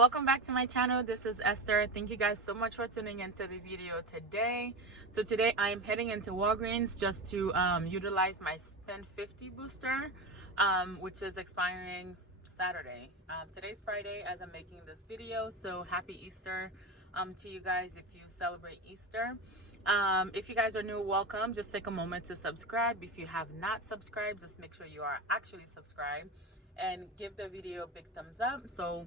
welcome back to my channel. This is Esther. Thank you guys so much for tuning into the video today. So today I am heading into Walgreens just to utilize my Spend 50 booster, which is expiring Saturday. Today's Friday as I'm making this video, so happy Easter to you guys if you celebrate Easter. If you guys are new, welcome. Just take a moment to subscribe. If you have not subscribed, just make sure you are actually subscribed and give the video a big thumbs up, so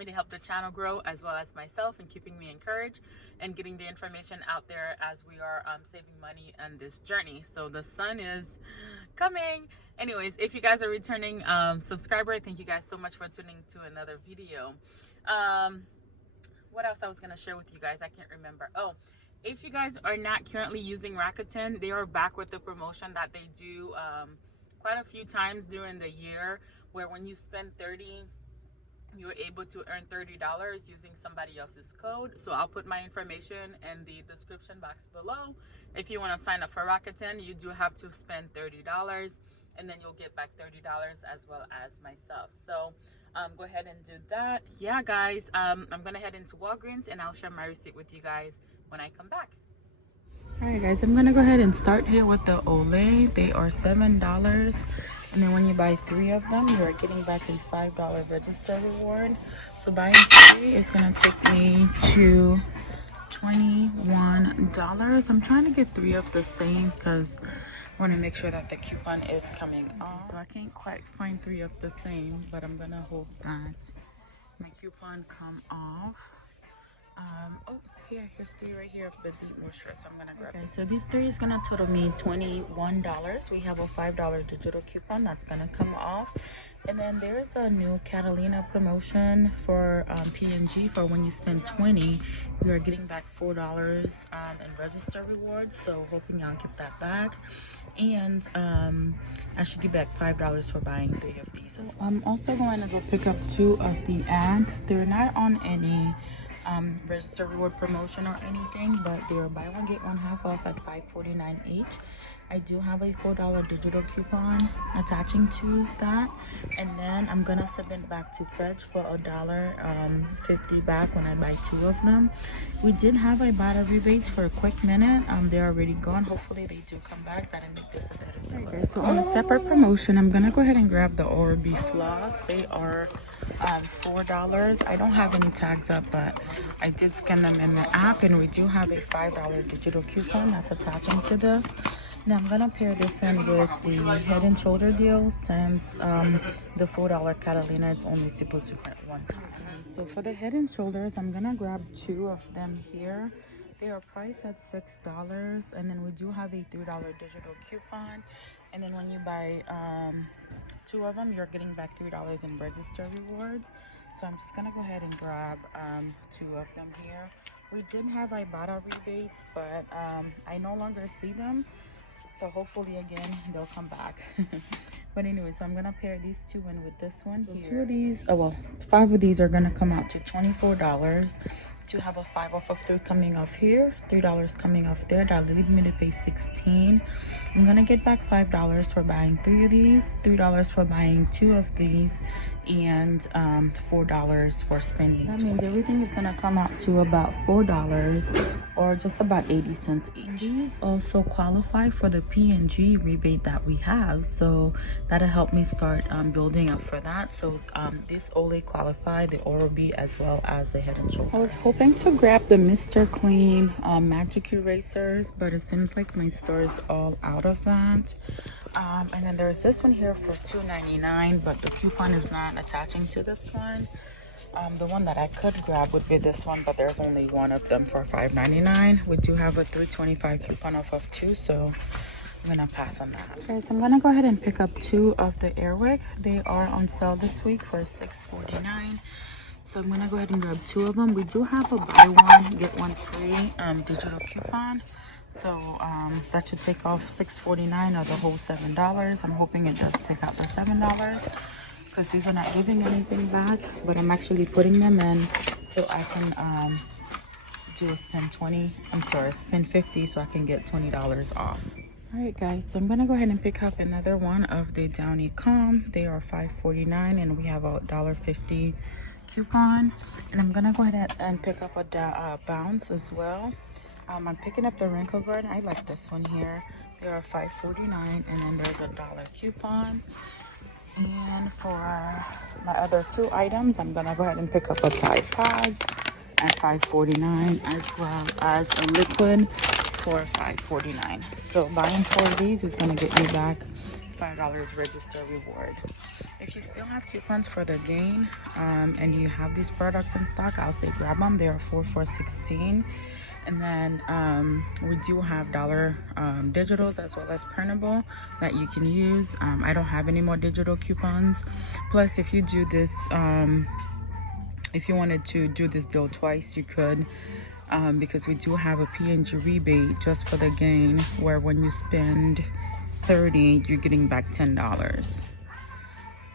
it help the channel grow as well as myself, and keeping me encouraged and getting the information out there as we are saving money on this journey. So the sun is coming. Anyways, if you guys are returning subscriber, thank you guys so much for tuning to another video. What else I was going to share with you guys, I can't remember. Oh, if you guys are not currently using Rakuten, they are back with the promotion that they do quite a few times during the year, where when you spend $30, you're able to earn $30 using somebody else's code. So I'll put my information in the description box below. If you want to sign up for Rakuten, you do have to spend $30, and then you'll get back $30 as well as myself. So go ahead and do that. Yeah, guys, I'm gonna head into Walgreens and I'll share my receipt with you guys when I come back. Alright guys, I'm gonna go ahead and start here with the Olay. They are $7, and then when you buy 3 of them, you are getting back a $5 register reward. So buying 3 is gonna take me to $21. I'm trying to get 3 of the same because I want to make sure that the coupon is coming off. So I can't quite find 3 of the same, but I'm gonna hope that my coupon come off. Oh, here's 3 right here of the deep moisture, so I'm gonna grab it. So these 3 is gonna total me $21. We have a $5 digital coupon that's gonna come off, and then there's a new Catalina promotion for P&G. For when you spend 20, you are getting back $4 in register rewards, so hoping I'll get that back. And I should get back $5 for buying 3 of these as well. I'm also going to go pick up 2 of the ads. They're not on any register reward promotion or anything, but they are buy one get one half off at $5.49 each. I do have a $4 digital coupon attaching to that, and then I'm gonna submit back to Fetch for $1.50 back when I buy 2 of them. We did have Ibotta rebates for a quick minute. They're already gone. Hopefully they do come back. That'll make this a better deal. Okay, so on a separate promotion, I'm gonna go ahead and grab the Oral-B floss. They are $4. I don't have any tags up, but I did scan them in the app, and we do have a $5 digital coupon that's attaching to this. Now I'm gonna pair this in with the Head and Shoulder deal, since the $4 Catalina is only supposed to print 1 time. So for the Head and Shoulders, I'm gonna grab 2 of them here. They are priced at $6, and then we do have a $3 digital coupon. And then when you buy 2 of them, you're getting back $3 in register rewards. So I'm just gonna go ahead and grab 2 of them here. We did have Ibotta rebates, but I no longer see them. So hopefully again they'll come back. But anyway, so I'm gonna pair these 2 in with this one here. So 2 of these, 5 of these are gonna come out to $24. To have a 5 off of 3 coming off here, $3 coming off there. That'll leave me to pay $16. I'm gonna get back $5 for buying 3 of these, $3 for buying 2 of these, and $4 for spending. That means everything is gonna come out to about $4, or just about 80 cents each. These also qualify for the P&G rebate that we have, so that'll help me start building up for that. So this Olay qualify, the Oral-B as well as the Head and Shoulder. I was hoping to grab the Mr. Clean magic erasers, but it seems like my store is all out of that. And then there's this one here for $2.99, but the coupon is not attaching to this one. The one that I could grab would be this one, but there's only 1 of them for $5.99. We do have a $3.25 coupon off of 2, so I'm gonna pass on that. Okay, so I'm gonna go ahead and pick up 2 of the Airwick. They are on sale this week for $6.49. So I'm gonna go ahead and grab 2 of them. We do have a buy one get one free digital coupon. So that should take off $6.49 of the whole $7. I'm hoping it does take out the $7, because these are not giving anything back, but I'm actually putting them in so I can do a spend 50 so I can get $20 off. All right guys, so I'm gonna go ahead and pick up another one of the Downy Calm. They are $5.49, and we have a $1.50 coupon, and I'm gonna go ahead and pick up a bounce as well. I'm picking up the wrinkle guard. I like this one here. They are $5.49, and then there's a $1 coupon. And for my other 2 items, I'm gonna go ahead and pick up a Tide Pods at $5.49, as well as a liquid for $5.49. So buying 4 of these is gonna get me back $5 register reward. If you still have coupons for the gain and you have these products in stock, I'll say grab them. They are 4 for $16. And then we do have dollar digitals as well as printable that you can use. I don't have any more digital coupons. Plus, if you do this, if you wanted to do this deal twice, you could, because we do have a P&G rebate just for the gain, where when you spend $30, you're getting back $10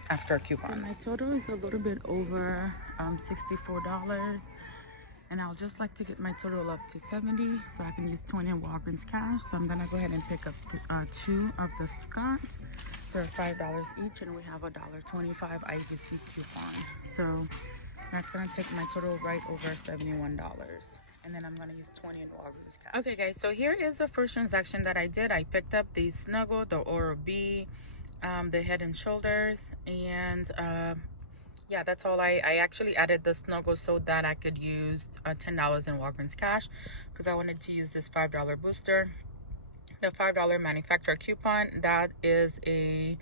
after a coupon. My total is a little bit over $64. And I'll just like to get my total up to 70 so I can use 20 in Walgreens cash. So I'm gonna go ahead and pick up 2 of the Scott. They're $5 each, and we have a $1.25 IBC coupon. So that's gonna take my total right over $71. And then I'm gonna use 20 in Walgreens cash. Okay guys, so here is the first transaction that I did. I picked up the Snuggle, the Oral-B, the Head and Shoulders, and yeah, that's all. I actually added the Snuggle so that I could use $10 in Walgreens cash, because I wanted to use this $5 booster. The $5 manufacturer coupon, that is a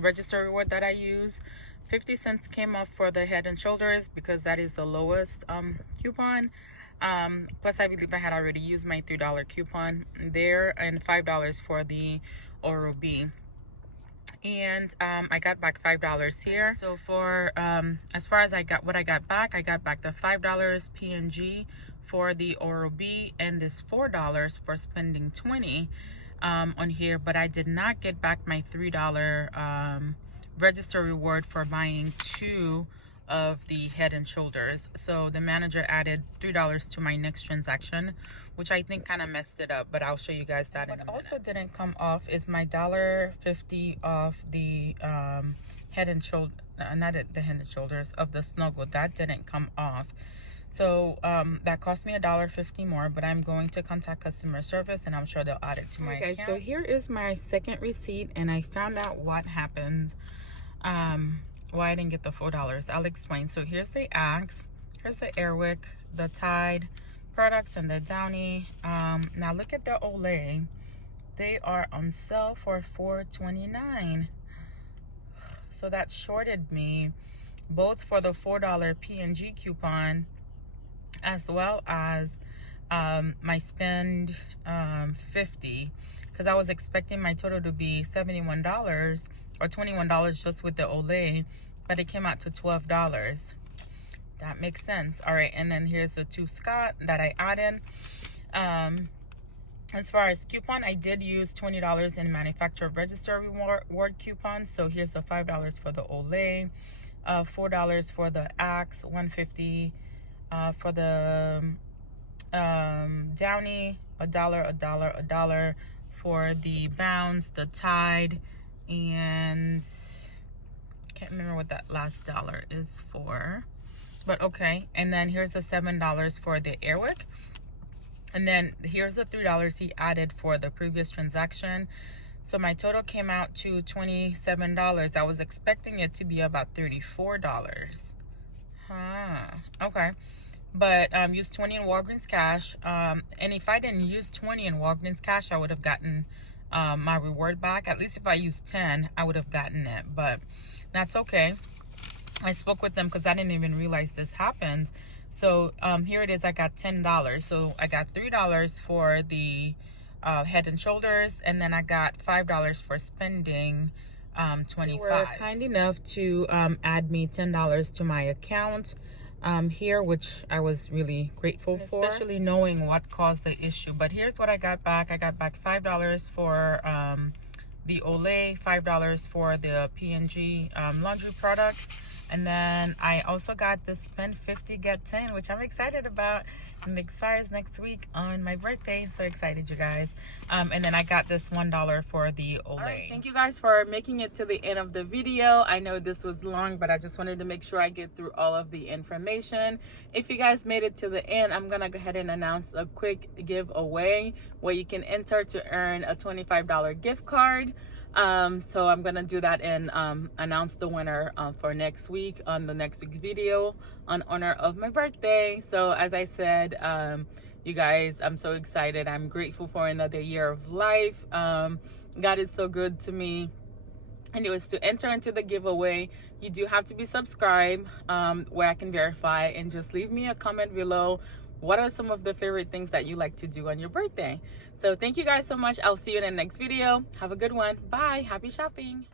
register reward that I use. 50 cents came off for the Head and Shoulders because that is the lowest coupon. Plus, I believe I had already used my $3 coupon there, and $5 for the Oral-B. And I got back $5 here. So for as far as what I got back the $5 P&G for the Oral-B, and this $4 for spending 20 on here. But I did not get back my $3 register reward for buying 2 of the Head and Shoulders. So the manager added $3 to my next transaction, which I think kind of messed it up, but I'll show you guys that in a minute. What also didn't come off is my $1.50 off the Head and Shoulder, not the Head and Shoulders, of the Snuggle. That didn't come off. So that cost me $1.50 more, but I'm going to contact customer service, and I'm sure they'll add it to my account. So here is my second receipt, and I found out what happened, why I didn't get the $4. I'll explain. So here's the Axe, here's the Airwick, the Tide products, and the Downy. Now look at the Olay. They are on sale for $4.29. So that shorted me both for the $4 P&G coupon, as well as my spend 50, because I was expecting my total to be $71 or $21 just with the Olay, but it came out to $12. That makes sense. All right, and then here's the 2 Scott that I added. As far as coupon, I did use $20 in manufacturer register reward coupon. So here's the $5 for the Olay, $4 for the Axe, $1.50 for the Downy, $1 for the Bounce, the Tide, and can't remember what that last dollar is for, but okay. And then here's the $7 for the Airwick, and then here's the $3 he added for the previous transaction. So my total came out to $27. I was expecting it to be about $34. Okay. But use 20 in Walgreens cash, and if I didn't use 20 in Walgreens cash, I would have gotten my reward back. At least if I used 10, I would have gotten it, but that's okay. I spoke with them because I didn't even realize this happened. So here it is. I got $10. So I got $3 for the Head and Shoulders, and then I got $5 for spending 25. They were kind enough to add me $10 to my account here, which I was really grateful for, especially knowing what caused the issue. But here's what I got back. I got back $5 for the Olay, $5 for the P&G laundry products, And then I also got the spend 50 get 10, which I'm excited about, and it expires next week on my birthday. I'm so excited, you guys. And then I got this $1 for the Olay. All right, thank you guys for making it to the end of the video. I know this was long, but I just wanted to make sure I get through all of the information. If you guys made it to the end, I'm gonna go ahead and announce a quick giveaway where you can enter to earn a $25 gift card. So I'm gonna do that and announce the winner for next week on the next week's video on honor of my birthday. So as I said, you guys, I'm so excited. I'm grateful for another year of life. God is so good to me. Anyways, to enter into the giveaway, you do have to be subscribed, where I can verify, and just leave me a comment below. What are some of the favorite things that you like to do on your birthday? So thank you guys so much. I'll see you in the next video. Have a good one. Bye. Happy shopping.